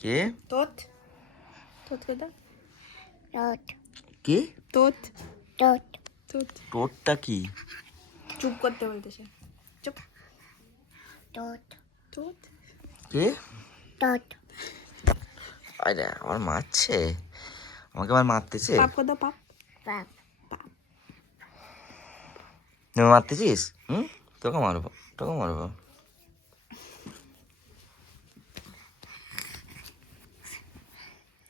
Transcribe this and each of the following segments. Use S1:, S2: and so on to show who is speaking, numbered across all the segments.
S1: কে
S2: তোত তোত কে দাও
S3: Tot.
S1: কে
S2: তোত
S3: Tot.
S2: তোত
S1: তোরটা কি
S2: চুপ করতে বলতেছে চুপ
S3: Tot.
S2: তোত
S1: কে
S3: Tot.
S1: আরে আমার মারছে আমাকে আমার মারতেছে
S2: পাপ কর দাও পাপ
S3: Pap.
S1: তুমি মারতেছিস হুম তোকে মারবো তোকে মারবো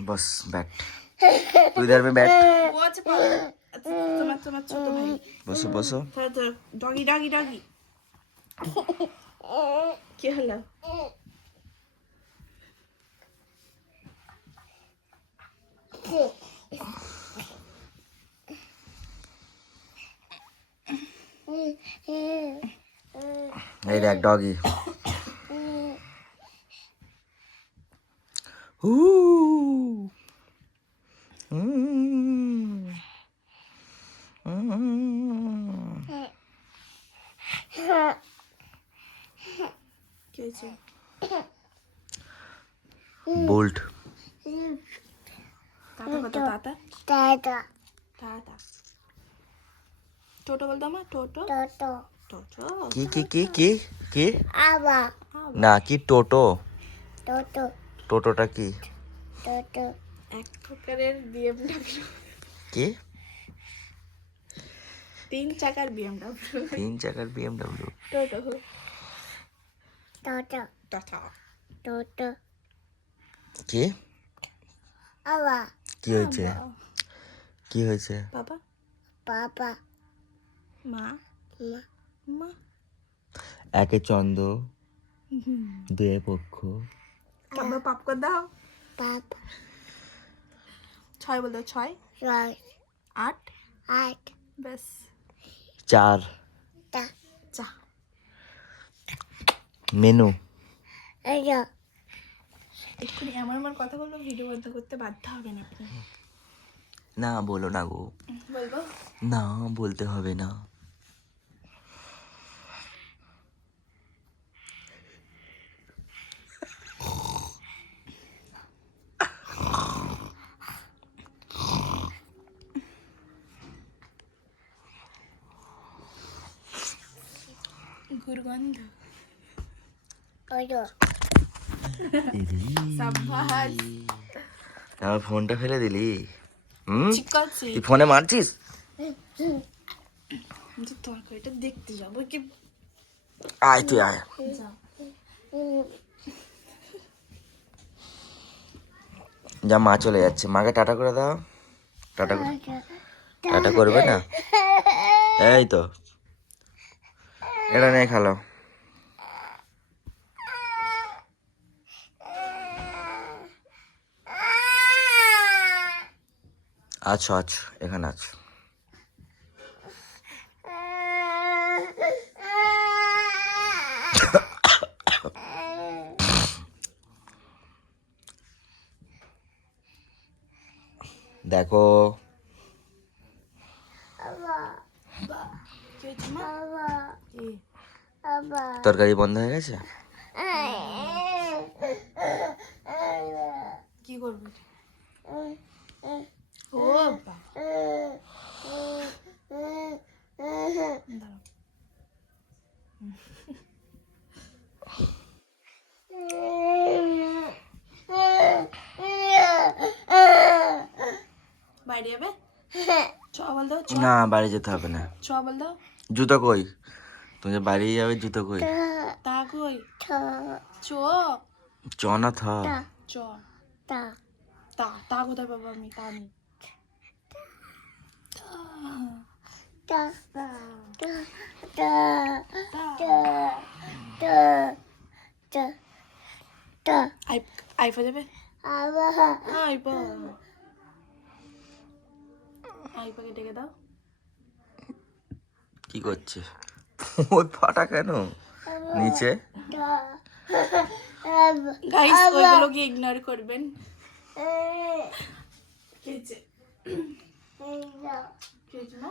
S1: बस बैठ इधर में बैठ
S2: वो अच्छा समझ
S1: समझ छोटे
S2: भाई बसो बसो थोड़ा थोड़ा डॉगी डॉगी
S1: डॉगी क्या हला Hey, that doggy.
S2: কি হয়েছে।
S1: বোল্ট
S2: তাতা কত? তাতা?
S3: Tata.
S2: তাতা। টোটো বলতো আমার টোটো?
S3: Toto.
S2: টোটো।
S1: কি কি কি কি কি?
S3: Aba.
S1: না কি টোটো. টোটোটা কি.
S2: এক প্রকারের বিএমডাব্লিউ
S1: কি?
S2: তিন চাকার বিএমডাব্লিউ
S1: তিন চাকার BMW
S2: toto.
S3: Toto.
S2: Tata
S3: Toto.
S1: কি
S3: Aba.
S1: কি হয়েছে কি হয়েছে
S2: বাবা
S3: Papa.
S2: মা. মা
S1: একে চন্দ্র দুয়ে পক্ষ
S2: বাবা পাপ কর দাও
S3: Papa.
S2: ছয় বল দাও ছয়
S3: Right.
S2: আট
S3: Eight.
S2: ব্যাস
S1: চার
S3: Ta.
S1: মেনু.
S2: এক্ষুনি এমন এমন কথা বলব ভিডিও বন্ধ করতে বাধ্য হবেন আপনি।
S1: না বলো না গো।
S2: বলব?
S1: না বলতে হবে না.
S2: সাব্বাস
S1: আমার ফোনটা ফেলে দিলি। হুম? তুই ফোনে মারছিস?
S2: তরকারিটা দেখতে যাব কি
S1: আয় তুই আয়। যা মা চলে যাচ্ছে। মাকে টাটা করে দাও। টাটা করে টাটা করবে না? এই তো। এটা নিয়ে খেলো। আছো আছো এখানে আছো। দেখো. তরকারি বন্ধ হয়ে গেছে?
S2: কি করব? ও বা দাঁড়াও বাইরে যাবে ছ বল
S1: না বাড়ি যেতে হবে না।
S2: ছ বল দাও।
S1: জুতো কই? তুমি যে বাড়ি যাবে জুতো কই?
S2: তা কই. চ।
S1: চ। না থ।
S2: চ. তা তা কোথায় পাবো আমি? তা নেই। আইফা যাবে
S3: আবার
S2: আইপা আইপাকে ডেকে দাও
S1: কি করছে? ওই ফাটা কেন? নিচে?
S2: গাইস ওইগুলোকে ইগনোর করবেন। এই যে। সেই জন্য